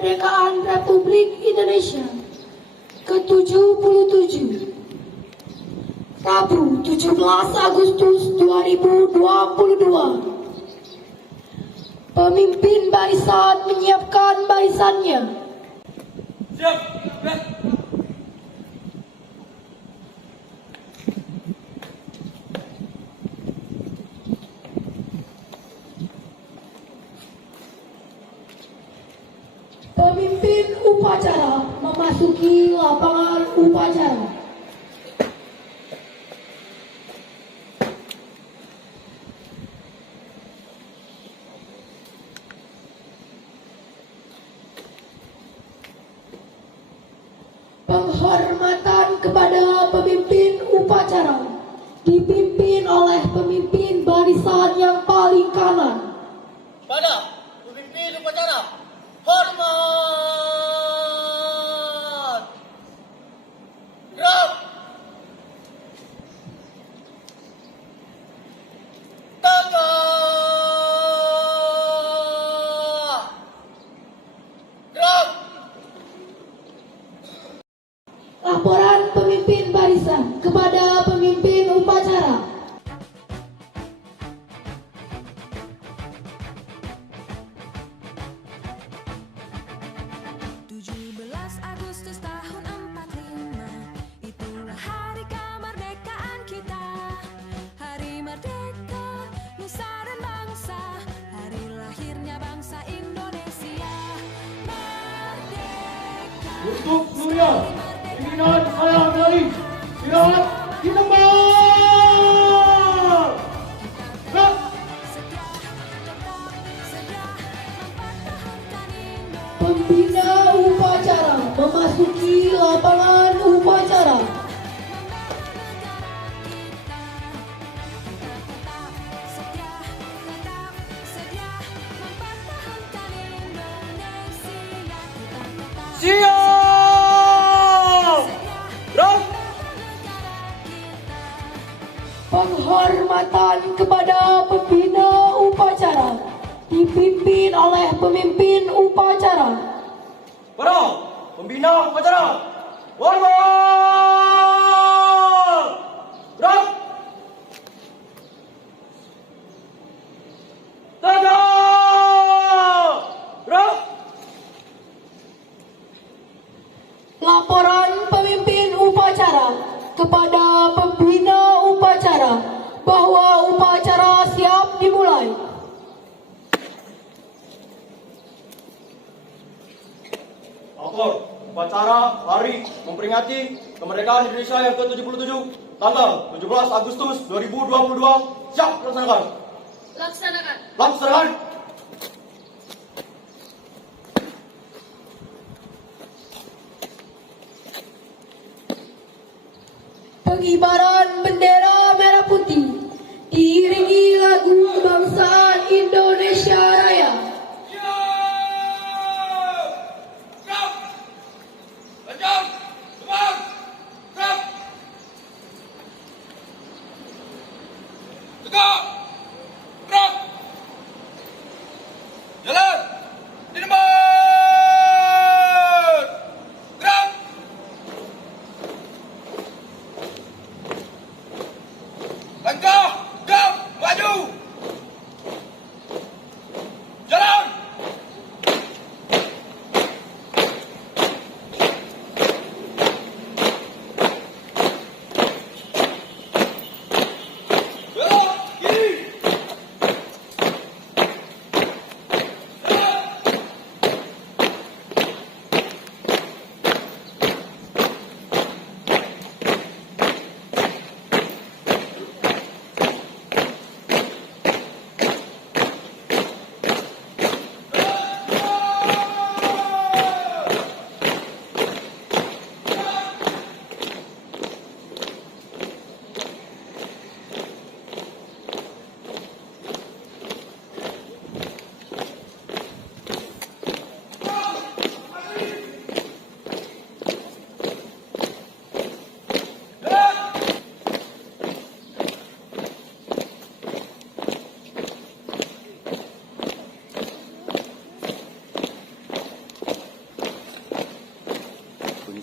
Kemerdekaan Republik Indonesia ke-77. Rabu 17 Agustus 2022. Pemimpin barisan menyiapkan barisannya. Siap. Pemimpin upacara memasuki lapangan upacara. Penghormatan kepada pemimpin upacara dipimpin oleh pemimpin barisan yang paling kanan. Pada pemimpin upacara, hormat. Gerak. Tegak. Gerak. Laporan pemimpin barisan kepada pemimpin upacara. 17 Agustus tahun 45, itulah hari kemerdekaan kita. Hari merdeka, nusa dan bangsa, hari lahirnya bangsa Indonesia. Merdeka. Untuk dunia, keinginan saya dari silat ditembak. Pembina upacara memasuki lapangan upacara. Siap. Gerak. Penghormatan kepada pembina upacara dipimpin oleh pemimpin upacara. Para pembina upacara, hormat. Gerak. Tegak. Gerak. Laporan pemimpin upacara kepada pembina upacara bahwa upacara siap dimulai. Lapor upacara hari memperingati kemerdekaan Indonesia yang ke-77 tanggal 17 Agustus 2022 siap dilaksanakan. Laksanakan. Pengibaran bendera merah putih diiringi lagu kebangsaan Indonesia Raya.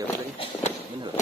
siapa tadi? Bener.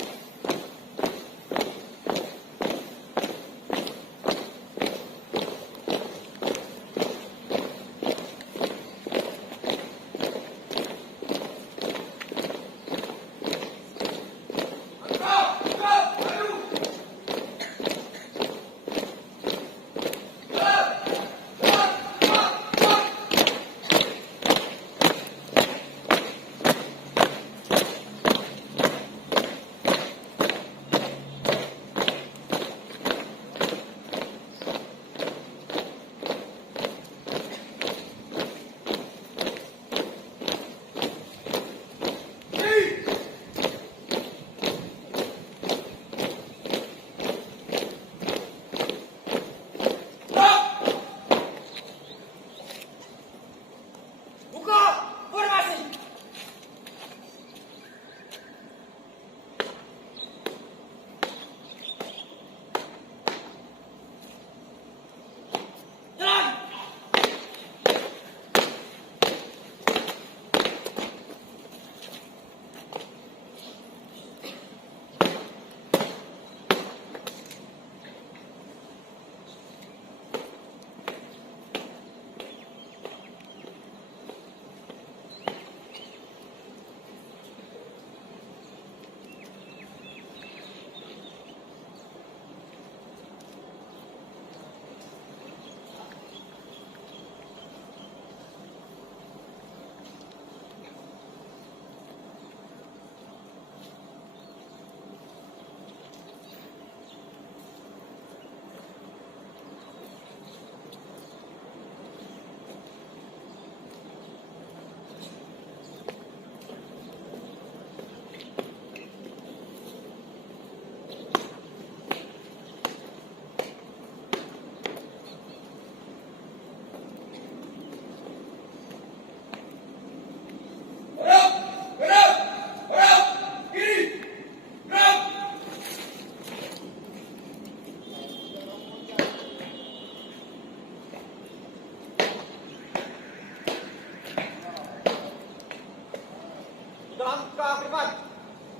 Langkah ke depan.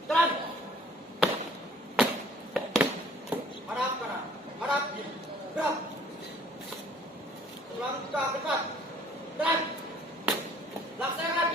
Jalan. Hadap kanan. Hadap kiri. Gerak. Langkah ke depan. Jalan. Laksanakan.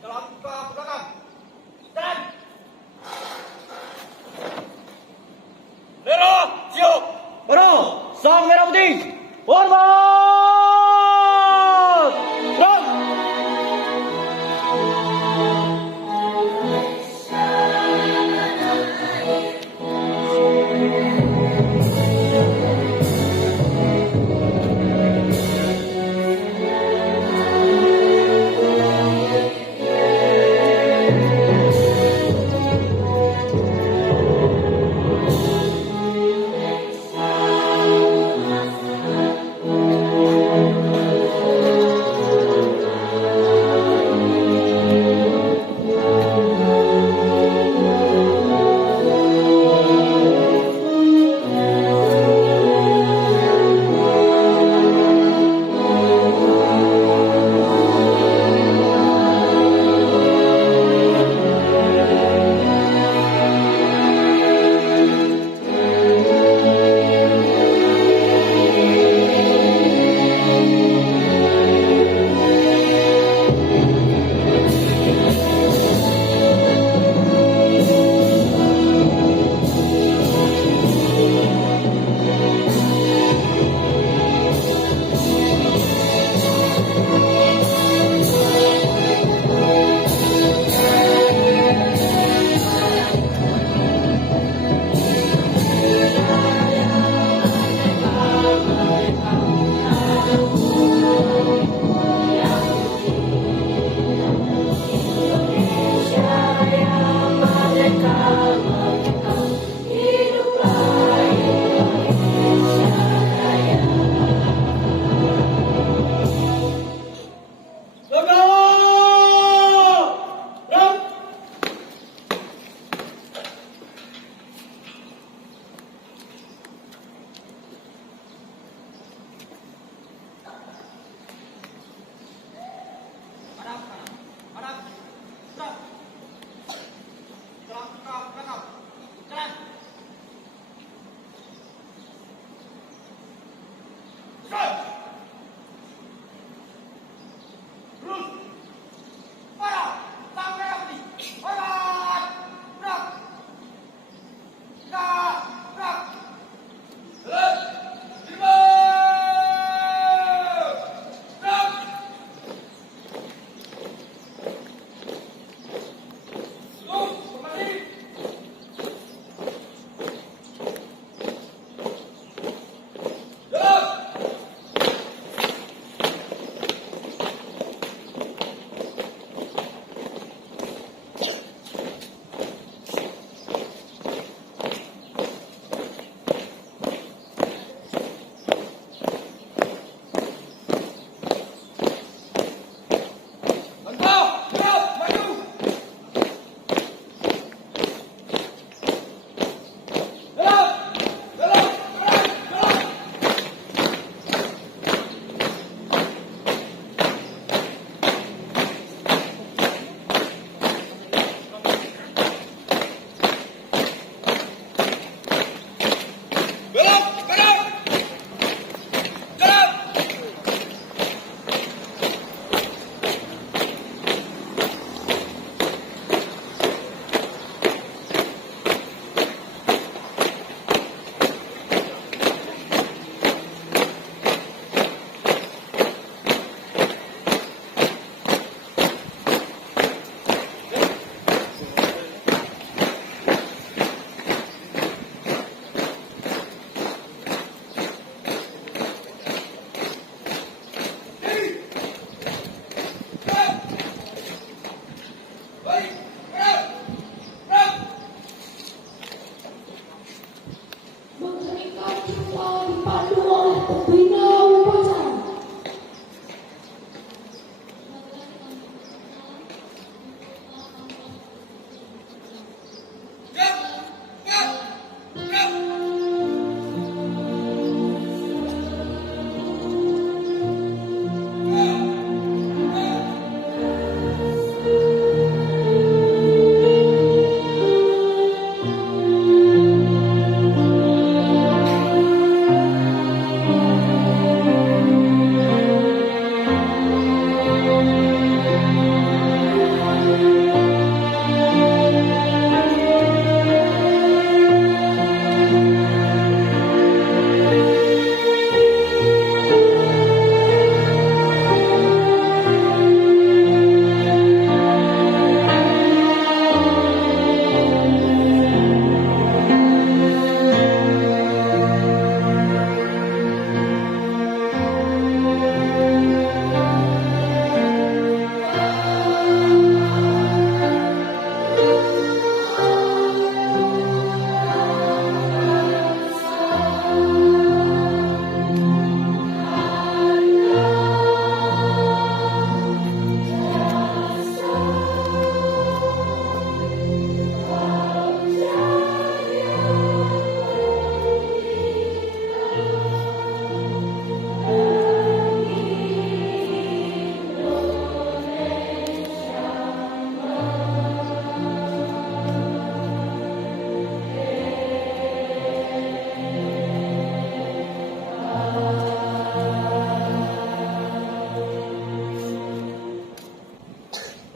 Langkah ke belakang. Jalan. Lero, siap. Bro, sang merah putih. Hormat. Gerak.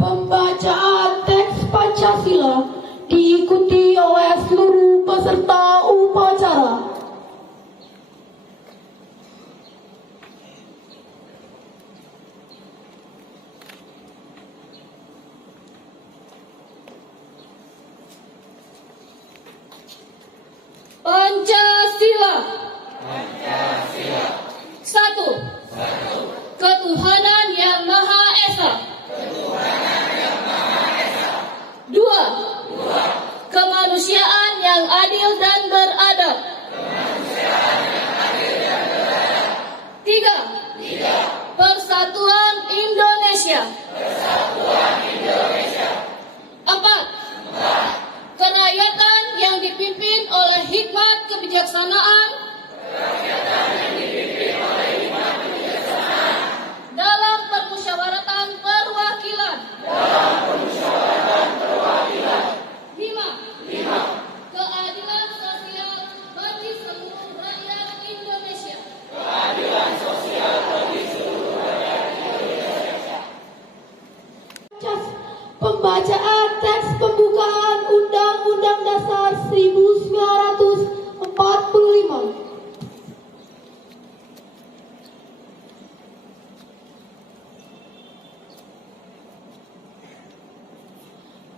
Pembacaan teks Pancasila diikuti oleh seluruh peserta upacara. Pancasila. Satu. Ketuhanan yang Maha Esa. Dua. Kemanusiaan yang adil dan beradab. Tiga. Persatuan Indonesia. Empat. Kerakyatan yang dipimpin oleh hikmat kebijaksanaan dalam permusyawaratan perwakilan. Lima. Keadilan sosial bagi seluruh rakyat Indonesia. Pembacaan teks pembukaan Undang-Undang Dasar 1945.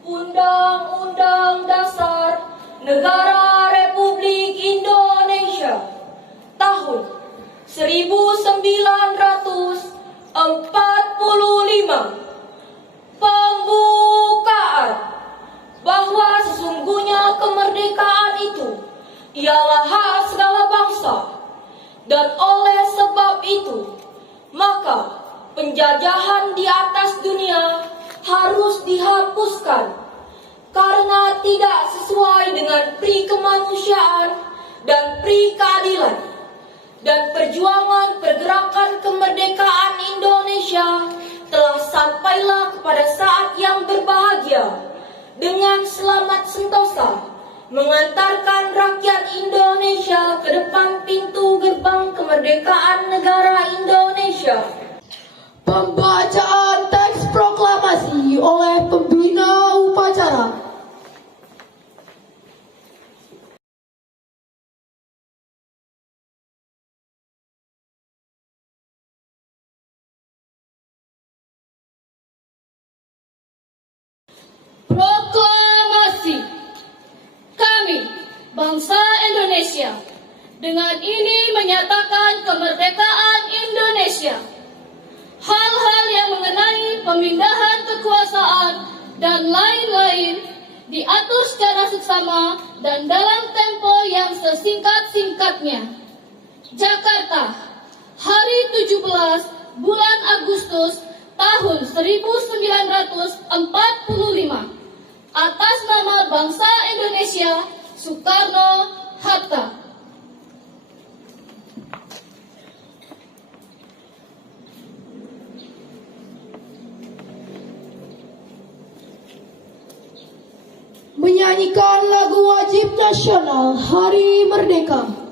Undang-Undang Dasar Negara Republik Indonesia tahun 1945. Pembukaan bahwa sesungguhnya kemerdekaan itu ialah hak segala bangsa, dan oleh sebab itu maka penjajahan di atas dunia harus dihapuskan karena tidak sesuai dengan pri kemanusiaan dan pri keadilan. Dan perjuangan pergerakan kemerdekaan Indonesia telah sampailah kepada saat yang berbahagia dengan selamat sentosa mengantarkan rakyat Indonesia ke depan pintu gerbang kemerdekaan negara Indonesia. Pembacaan teks proklamasi oleh pembina upacara. Proklamasi. Kami, bangsa Indonesia, dengan ini menyatakan kemerdekaan Indonesia. Hal-hal yang mengenai pemindahan kekuasaan dan lain-lain diatur secara seksama dan dalam tempo yang sesingkat-singkatnya. Jakarta, hari 17 bulan Agustus tahun 1945. Atas nama bangsa Indonesia, Soekarno-Hatta. Menyanyikan lagu wajib nasional Hari Merdeka.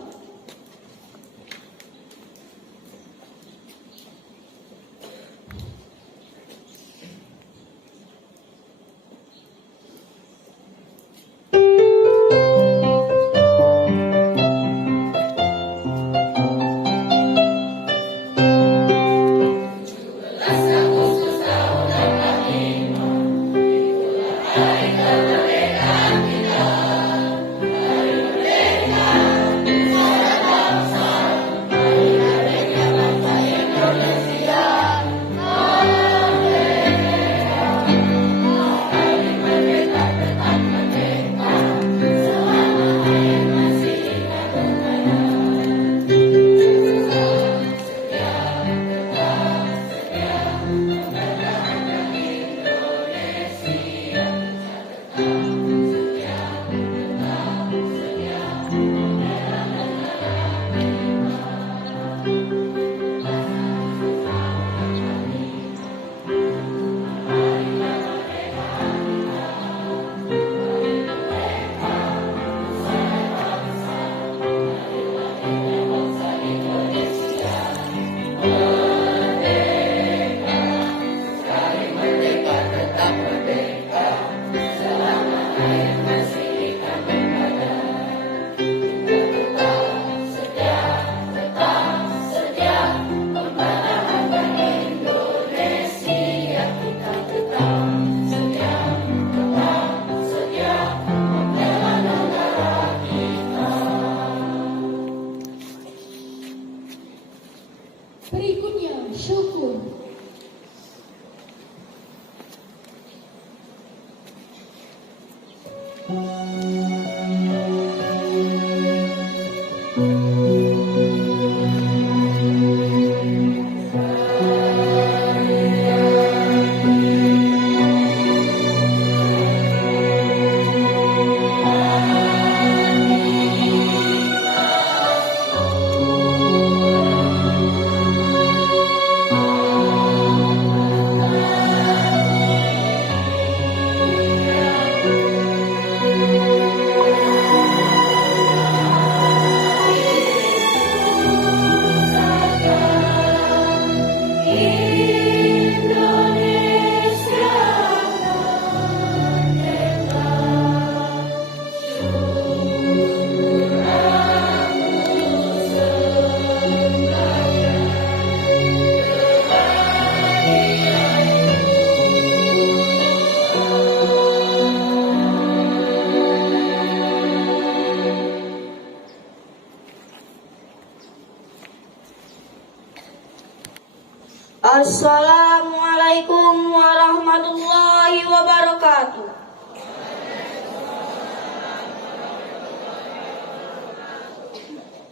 Assalamualaikum warahmatullahi wabarakatuh.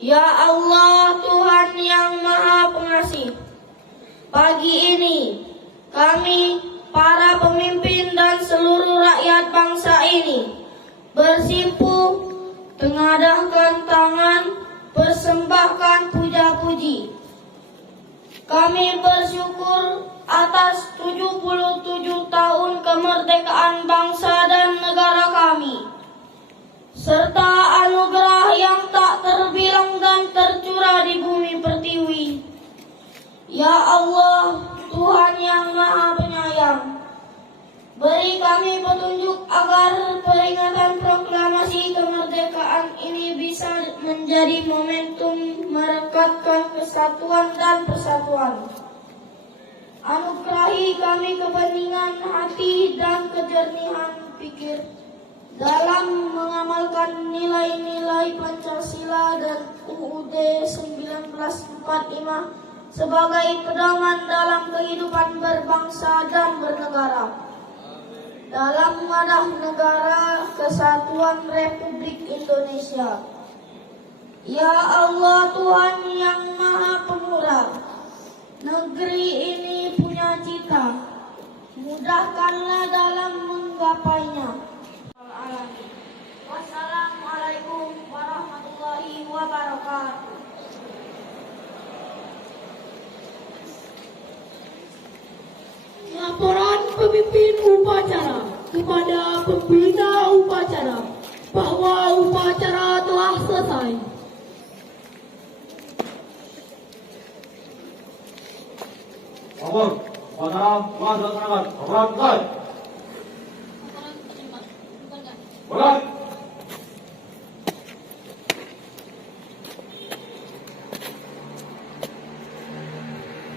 Ya Allah, Tuhan yang Maha Pengasih, pagi ini kami, para pemimpin dan seluruh rakyat bangsa ini bersimpuh, tengadahkan tangan, persembahkan puja-puji. Kami bersyukur atas 77 tahun kemerdekaan bangsa dan negara kami, serta anugerah yang tak terbilang dan tercurah di bumi pertiwi. Ya Allah, Tuhan yang Maha Penyayang, beri kami petunjuk agar peringatan proklamasi kemerdekaan ini bisa menjadi momentum merekatkan kesatuan dan persatuan. Anugerahi kami kebeningan hati dan kejernihan pikir dalam mengamalkan nilai-nilai Pancasila dan UUD 1945 sebagai pedoman dalam kehidupan berbangsa dan bernegara. Dalam wadah negara kesatuan Republik Indonesia. Ya Allah, Tuhan yang Maha Pemurah, negeri ini punya cita, mudahkanlah dalam menggapainya. Wassalamualaikum warahmatullahi wabarakatuh. Laporan pemimpin upacara kepada pembina upacara bahwa upacara telah selesai. Bangun, upacara telah dilaksanakan. Laporan selesai. Mulai.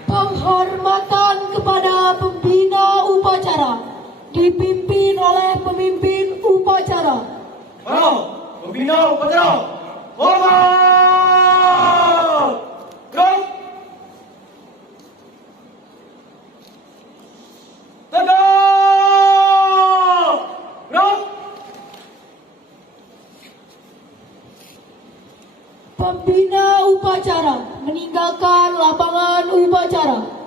Penghormatan kepada pembina upacara dipimpin oleh pemimpin upacara. Para pembina upacara, hormat. Gerak. Tegak. Gerak. Pembina upacara meninggalkan lapangan upacara.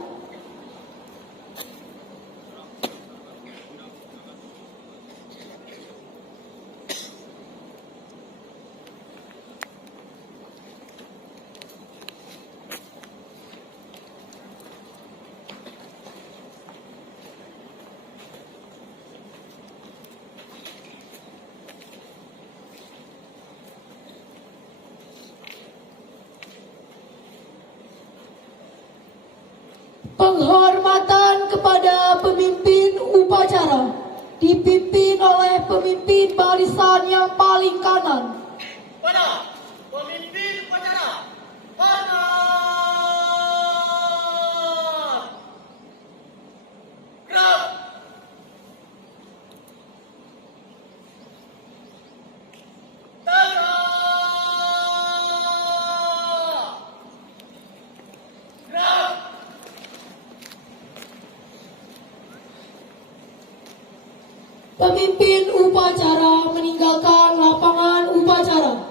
Penghormatan kepada pemimpin upacara dipimpin oleh pemimpin barisan yang paling kanan. Pada pemimpin upacara, hormat. Gerak. Tegak. Gerak. Pemimpin upacara meninggalkan lapangan upacara.